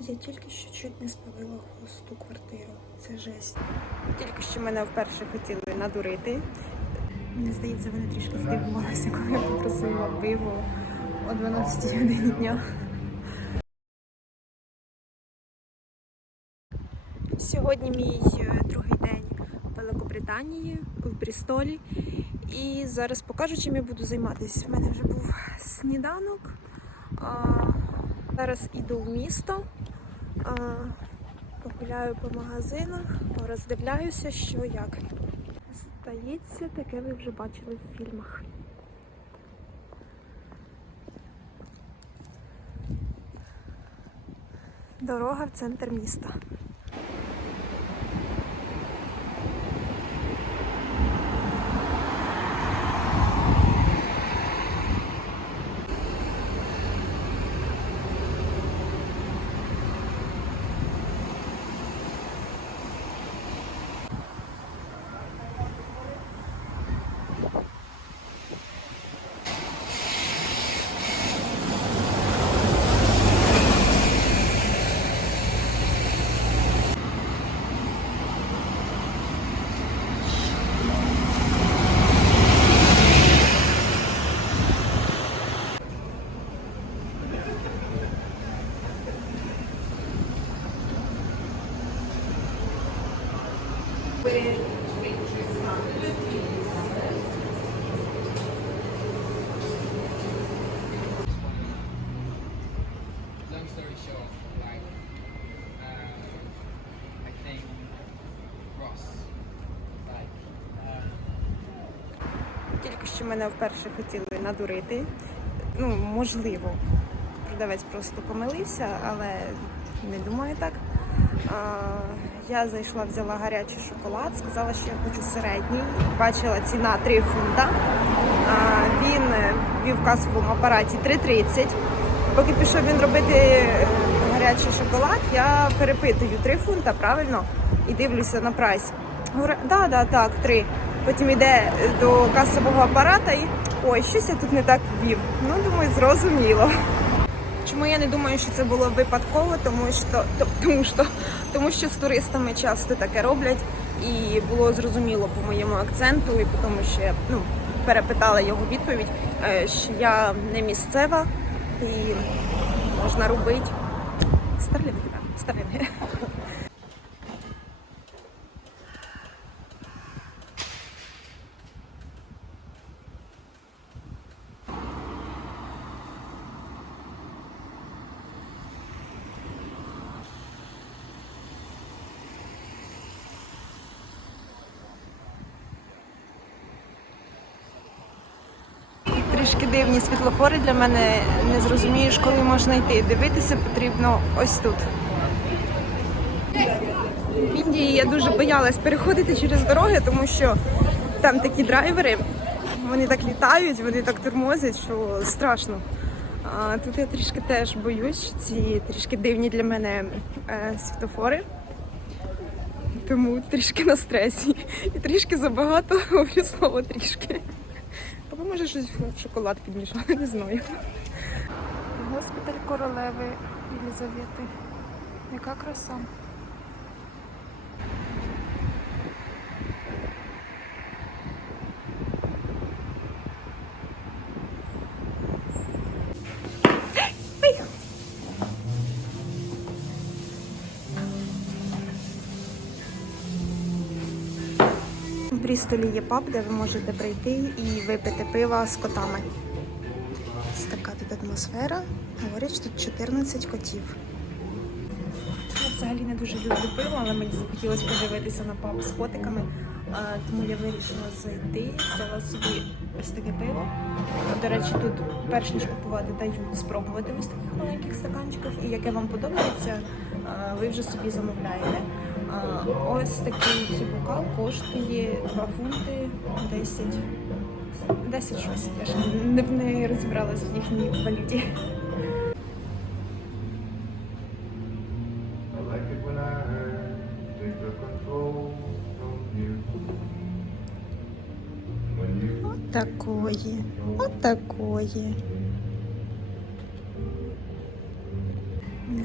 Я тільки що чуть не спалила густу квартиру. Це жесть. Тільки що мене вперше хотіли надурити. Мені здається, вони трішки здивувалися, коли я попросила пиво о 12 годині дня. Сьогодні мій е, другий день в Великобританії, в Брістолі. І зараз покажу, чим я буду займатися. У мене вже був сніданок. А, зараз іду в місто, погуляю по магазинах, пороздивляюся, що як. Здається, таке ви вже бачили в фільмах. Дорога в центр міста. Що мене вперше хотіли надурити. Ну, можливо, продавець просто помилився, але не думаю так. А, я зайшла, взяла гарячий шоколад, сказала, що я хочу середній. Бачила ціна 3 фунта. А, він е, вів касовому апараті 3,30. Поки пішов він робити е, гарячий шоколад, я перепитую 3 фунта, правильно? І дивлюся на прайс. Говорю, да, да, так, 3. Потім йде до касового апарата і ой, щось я тут не так ввів. Ну, думаю, зрозуміло. Чому я не думаю, що це було випадково, тому що то- тому що, тому що з туристами часто таке роблять, і було зрозуміло по моєму акценту, і тому, що я ну, перепитала його відповідь, е, що я не місцева і можна робити старлінги, так, старлінги. Трішки дивні світлофори для мене не зрозумієш, коли можна йти. Дивитися потрібно ось тут. В Індії я дуже боялась переходити через дороги, тому що там такі драйвери, вони так літають, вони так тормозять, що страшно. А тут я трішки теж боюсь, ці трішки дивні для мене е, світлофори. Тому трішки на стресі. І трішки забагато говорю слово трішки. Або може щось в шоколад підмішали, не знаю. Госпіталь королеви Єлизавети. Яка краса. Брістолі є паб, де ви можете прийти і випити пива з котами. Ось така тут атмосфера. Говорять, що тут 14 котів. Я взагалі не дуже люблю пиво, але мені захотілося подивитися на паб з котиками. Тому я вирішила зайти, взяла собі ось таке пиво. До речі, тут перш ніж купувати, дають спробувати ось таких маленьких стаканчиках. І яке вам подобається, ви вже собі замовляєте. Ось такий бокал коштує 2 фунти 10. 10 щось. Я ж не, не розібралася в їхній валюті. I like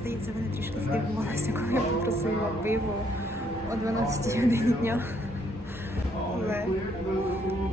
здається, вони трішки здивувалися, коли я попросила пиво о 12 годині дня. Але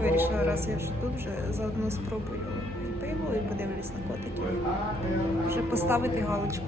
вирішила, раз я вже тут, вже заодно спробую і пиво, і подивлюсь на котиків. Вже поставити галочку.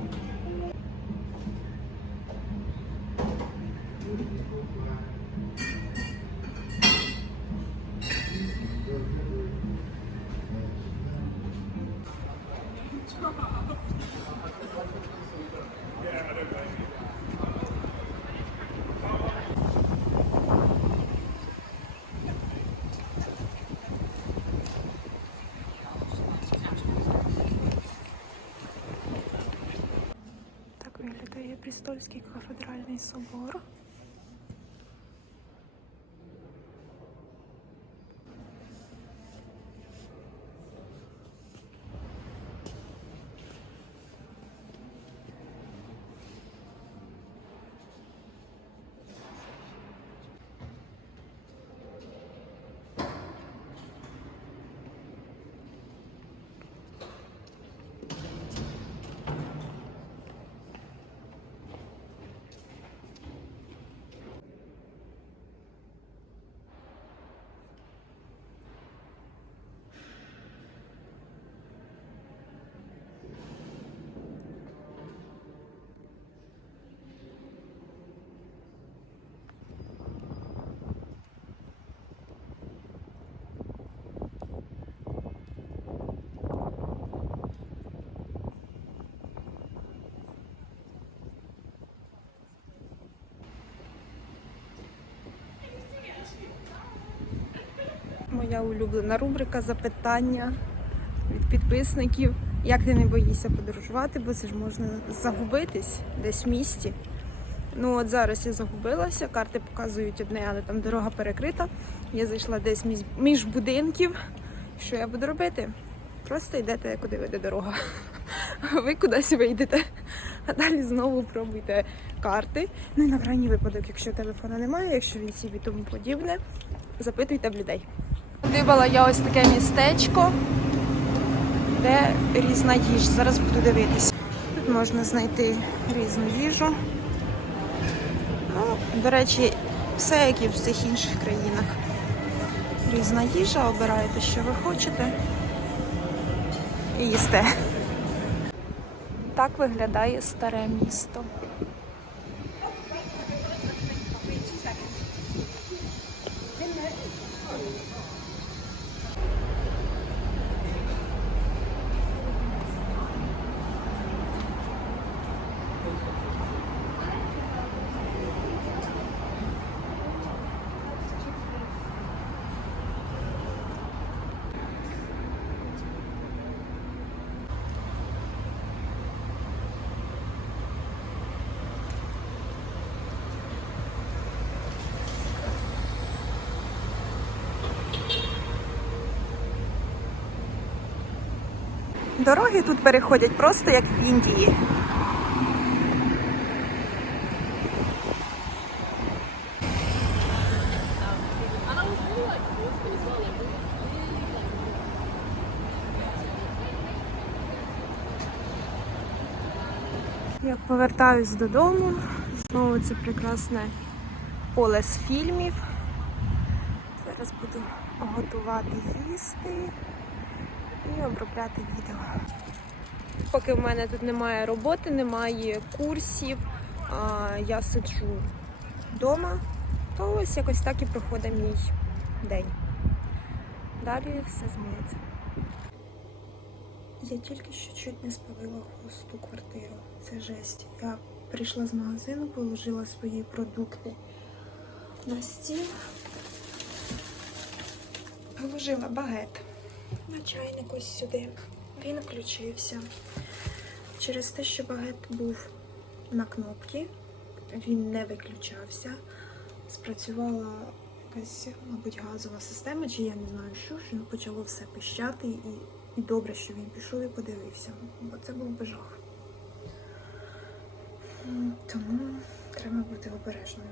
Виглядає кафедральний собор. Моя улюблена рубрика запитання від підписників. Як ти не боїшся подорожувати, бо це ж можна загубитись десь в місті. Ну от зараз я загубилася, карти показують одне, але там дорога перекрита. Я зайшла десь між, будинків. Що я буду робити? Просто йдете, куди веде дорога. Ви кудись вийдете. А далі знову пробуйте карти. Ну і на крайній випадок, якщо телефона немає, якщо він сів і тому подібне, запитуйте в людей. Дивила я ось таке містечко, де різна їжа. Зараз буду дивитися. Тут можна знайти різну їжу. Ну, до речі, все як і в всіх інших країнах. Різна їжа, обираєте, що ви хочете. І їсте. Так виглядає старе місто. Дороги тут переходять просто як в Індії. Я повертаюсь додому. Знову це прекрасне поле з фільмів. Зараз буду готувати їсти і обробляти відео. Поки в мене тут немає роботи, немає курсів, а я сиджу вдома, то ось якось так і проходить мій день. Далі все зміниться. Я тільки що чуть не спалила пусту квартиру. Це жесть. Я прийшла з магазину, положила свої продукти на стіл, положила багет на чайник ось сюди. Він включився. Через те, що багет був на кнопці, він не виключався. Спрацювала якась, мабуть, газова система, чи я не знаю що, що почало все пищати, і, і добре, що він пішов і подивився, бо це був би жах. Тому треба бути обережною.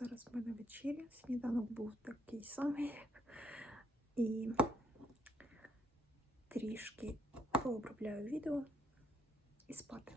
зараз в мене вечеря. Сніданок був такий самий. І трішки пообробляю відео і спати.